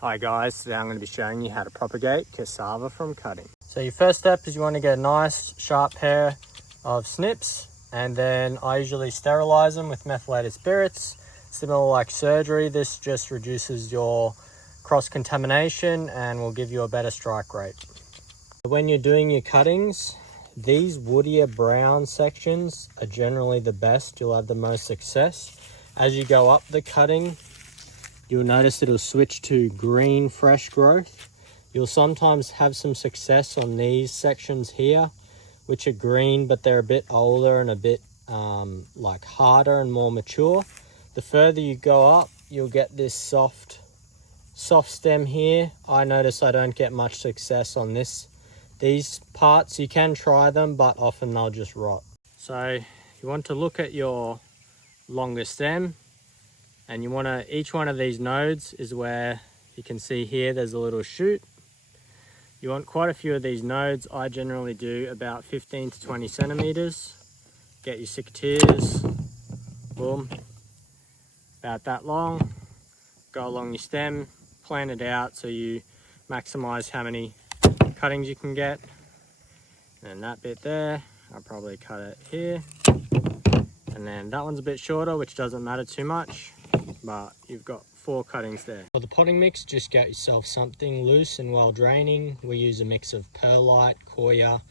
Hi guys, today I'm going to be showing you how to propagate cassava from cutting. So your first step is you want to get a nice sharp pair of snips, and then I usually sterilize them with methylated spirits. Similar like surgery, this just reduces your cross-contamination and will give you a better strike rate. When you're doing your cuttings, these woodier brown sections are generally the best. You'll have the most success. As you go up the cutting, you'll notice it'll switch to green fresh growth. You'll sometimes have some success on these sections here, which are green, but they're a bit older and a bit like harder and more mature. The further you go up, you'll get this soft stem here. I notice I don't get much success on these parts. You can try them, but often they'll just rot. So you want to look at your longer stem, and you want to, each one of these nodes is where you can see here there's a little shoot. You want quite a few of these nodes. I generally do about 15 to 20 centimeters. Get your secateurs, boom, about that long. Go along your stem, plan it out so you maximize how many cuttings you can get. And that bit there, I'll probably cut it here. And then that one's a bit shorter, which doesn't matter too much, but you've got 4 cuttings there. For the potting mix, just get yourself something loose and well draining. We use a mix of perlite, coir,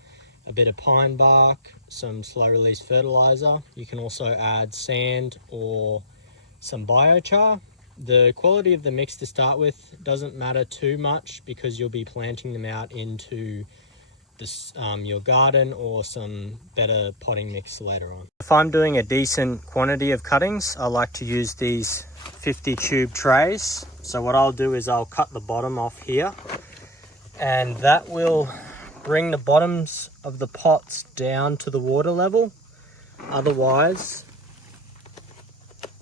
a bit of pine bark, some slow release fertilizer. You can also add sand or some biochar. The quality of the mix to start with doesn't matter too much because you'll be planting them out into this, your garden or some better potting mix later on. If I'm doing a decent quantity of cuttings, I like to use these 50 tube trays. So what I'll do is I'll cut the bottom off here, and that will bring the bottoms of the pots down to the water level. Otherwise,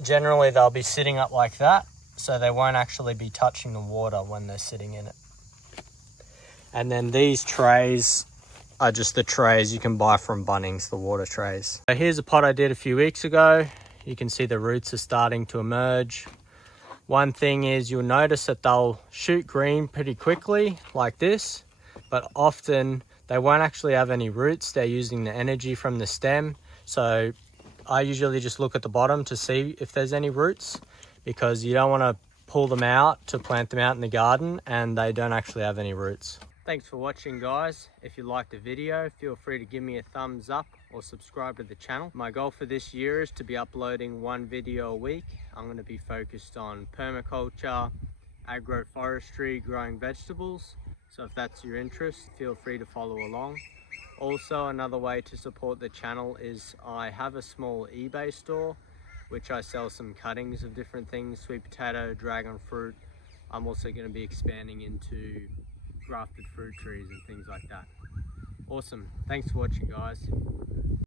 generally they'll be sitting up like that, so they won't actually be touching the water when they're sitting in it. And then these trays are just the trays you can buy from Bunnings, the water trays. So here's a pot I did a few weeks ago. You can see the roots are starting to emerge. One thing is you'll notice that they'll shoot green pretty quickly like this, but often they won't actually have any roots. They're using the energy from the stem. So I usually just look at the bottom to see if there's any roots, because you don't want to pull them out to plant them out in the garden and they don't actually have any roots. Thanks for watching, guys. If you liked the video, feel free to give me a thumbs up or subscribe to the channel. My goal for this year is to be uploading 1 video a week. I'm going to be focused on permaculture, agroforestry, growing vegetables. So if that's your interest, feel free to follow along. Also, another way to support the channel is I have a small eBay store, which I sell some cuttings of different things, sweet potato, dragon fruit. I'm also going to be expanding into grafted fruit trees and things like that. Awesome. Thanks for watching, guys.